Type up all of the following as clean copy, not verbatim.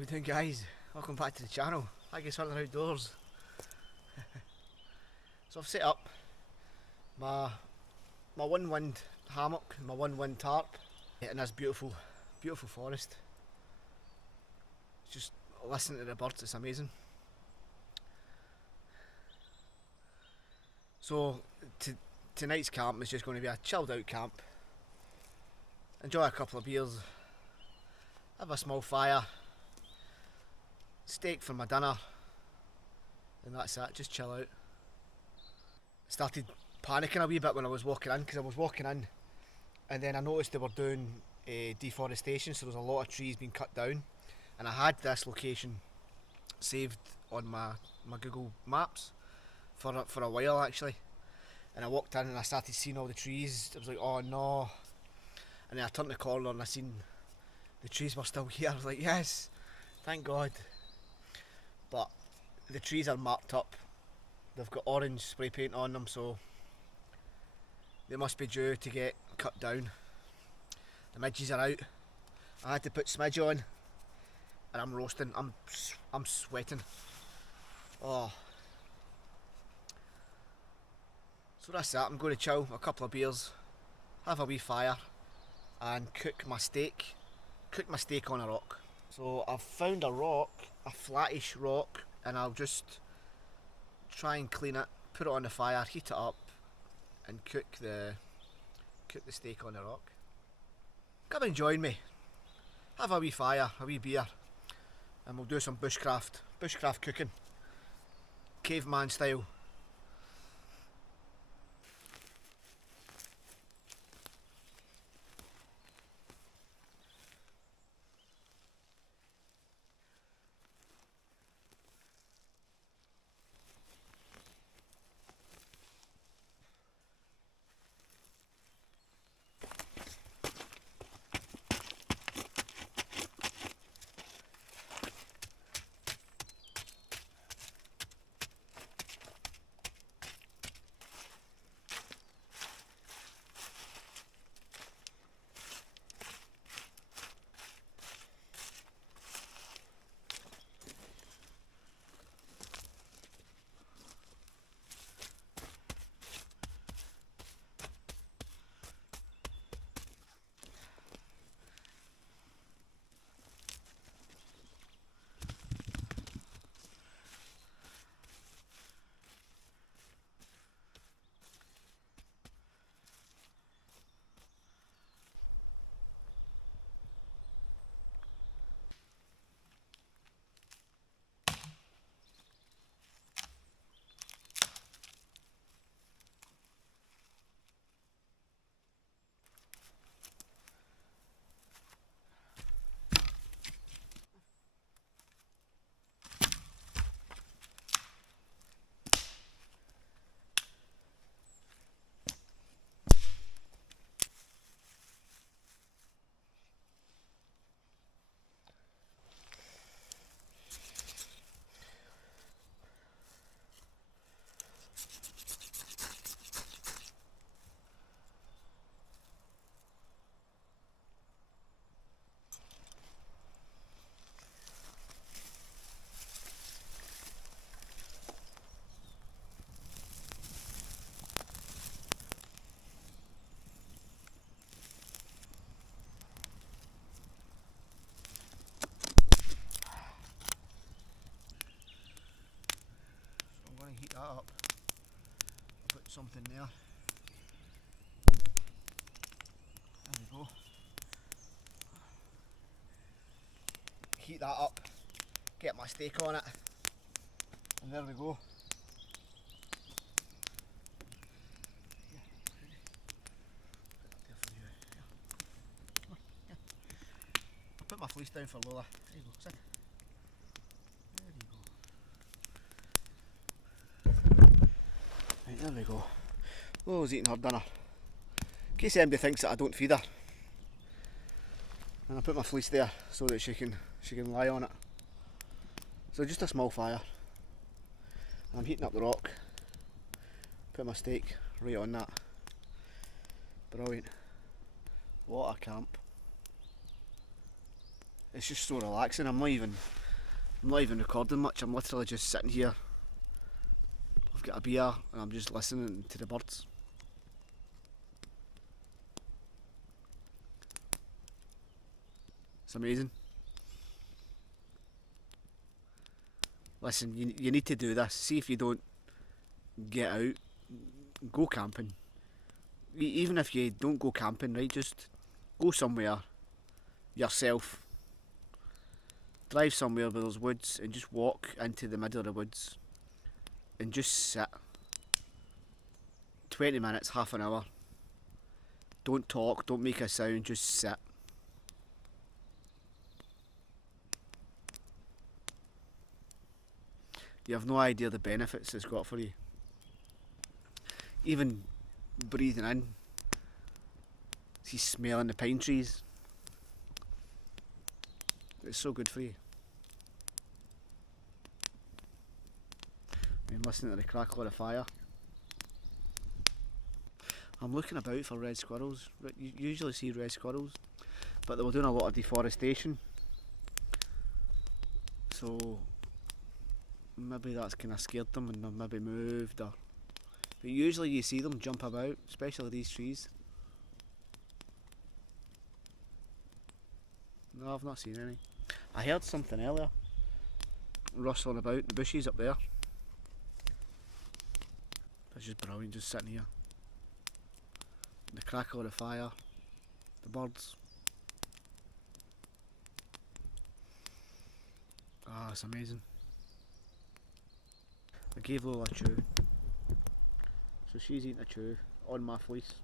How you doing, guys? Welcome back to the channel. I guess hunting outdoors. So I've set up my OneWind hammock and my OneWind tarp in this beautiful forest. Just listen to the birds, it's amazing. So tonight's camp is just going to be a chilled out camp. Enjoy a couple of beers, have a small fire, steak for my dinner, and that's it, just chill out. Started panicking a wee bit when I was walking in, because I was walking in and then I noticed they were doing deforestation, so there was a lot of trees being cut down, and I had this location saved on my Google Maps for a while actually, and I walked in and I started seeing all the trees. I was like, oh no, and then I turned the corner and I seen the trees were still here. I was like, yes, thank God. But the trees are marked up, they've got orange spray paint on them, so they must be due to get cut down. The midges are out. I had to put smidge on and I'm roasting, I'm sweating. Oh. So that's that, I'm going to chill, a couple of beers, have a wee fire and cook my steak on a rock. So I've found a rock, a flattish rock, and I'll just try and clean it, put it on the fire, heat it up and cook the steak on the rock. Come and join me, have a wee fire, a wee beer, and we'll do some bushcraft cooking, caveman style. Heat that up, put something there, we go, heat that up, get my steak on it, and there we go. I'll put my fleece down for Lola, there you go, sit. There we go. Lola's eating her dinner. In case anybody thinks that I don't feed her. And I put my fleece there so that she can lie on it. So just a small fire. I'm heating up the rock. Put my steak right on that. Brilliant. What a camp. It's just so relaxing. I'm not even recording much. I'm literally just sitting here. I've got a beer and I'm just listening to the birds. It's amazing. Listen, you need to do this. See if you don't get out, go camping. Even if you don't go camping, right, just go somewhere yourself. Drive somewhere where there's woods and just walk into the middle of the woods and just sit. 20 minutes, half an hour. Don't talk, don't make a sound, just sit. You have no idea the benefits it's got for you. Even breathing in, see, smelling the pine trees. It's so good for you. I'm listening to the crackle of the fire. I'm looking about for red squirrels. You usually see red squirrels, but they were doing a lot of deforestation. So maybe that's kind of scared them and they've maybe moved, or. But usually you see them jump about, especially these trees. No, I've not seen any. I heard something earlier, rustling about the bushes up there. That's just brilliant, just sitting here. The crackle of the fire, the birds. Ah, it's amazing. I gave Lola a chew. So she's eating a chew on my fleece.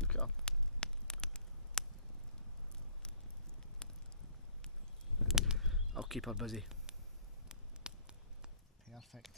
Look at her. I'll keep her busy. Perfect.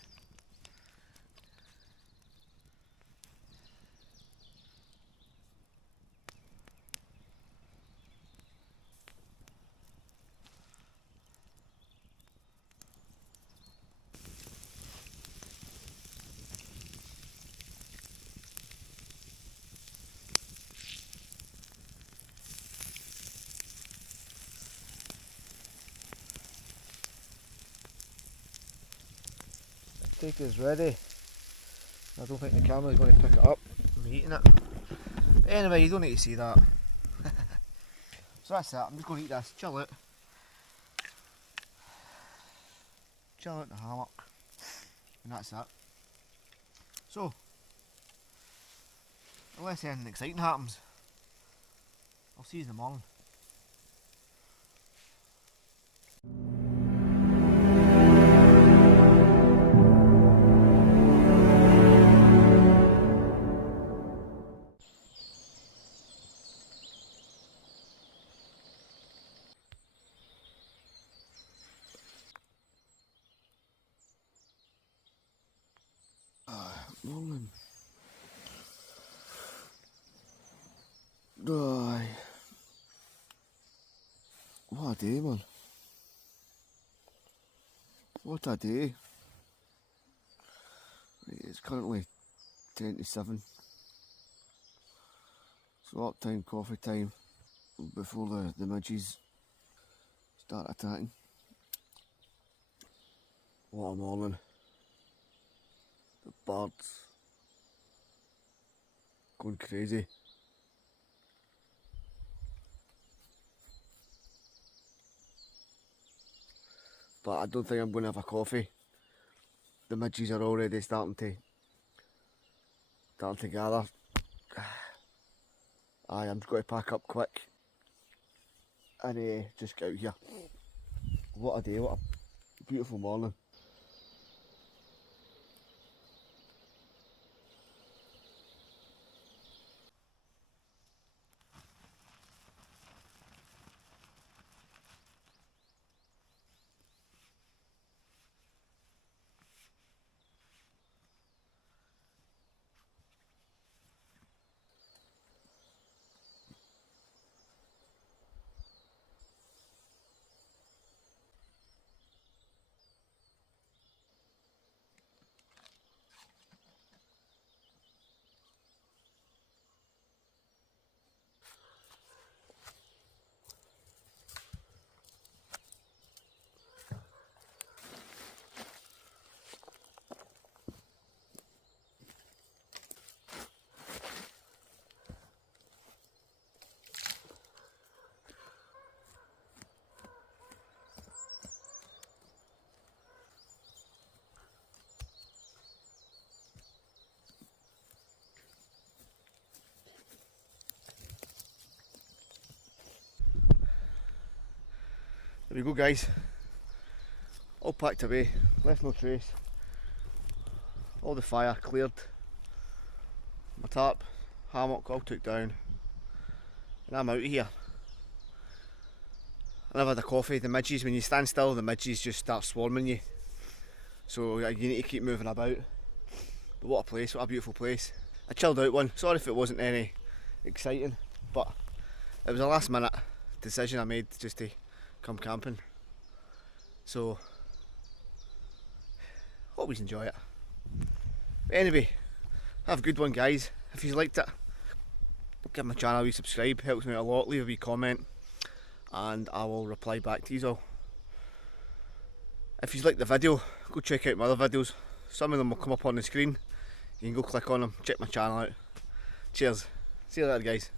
Steak is ready. I don't think the camera's going to pick it up. I'm eating it. But anyway, you don't need to see that. So that's it. I'm just going to eat this. Chill out. Chill out in the hammock. And that's it. So, unless anything exciting happens, I'll see you in the morning. Morning. Aye. What a day, man. What a day. It's currently 10 to 7. So up time, coffee time, before the midges start attacking. What a morning. The birds going crazy. But I don't think I'm going to have a coffee. The midges are already starting to gather. Aye, I'm just going to pack up quick and just get out here. What a day, what a beautiful morning. There we go guys, all packed away, left no trace, all the fire cleared, my tarp, hammock all took down, and I'm out of here. And I've had a coffee. The midges, when you stand still, the midges just start swarming you, so you need to keep moving about. But what a place, what a beautiful place. A chilled out one. Sorry if it wasn't any exciting, but it was a last minute decision I made just to come camping. So, always enjoy it. But anyway, have a good one guys. If you liked it, give my channel a wee subscribe, helps me out a lot. Leave a wee comment and I will reply back to you all. If you like the video, go check out my other videos. Some of them will come up on the screen. You can go click on them, check my channel out. Cheers. See you later guys.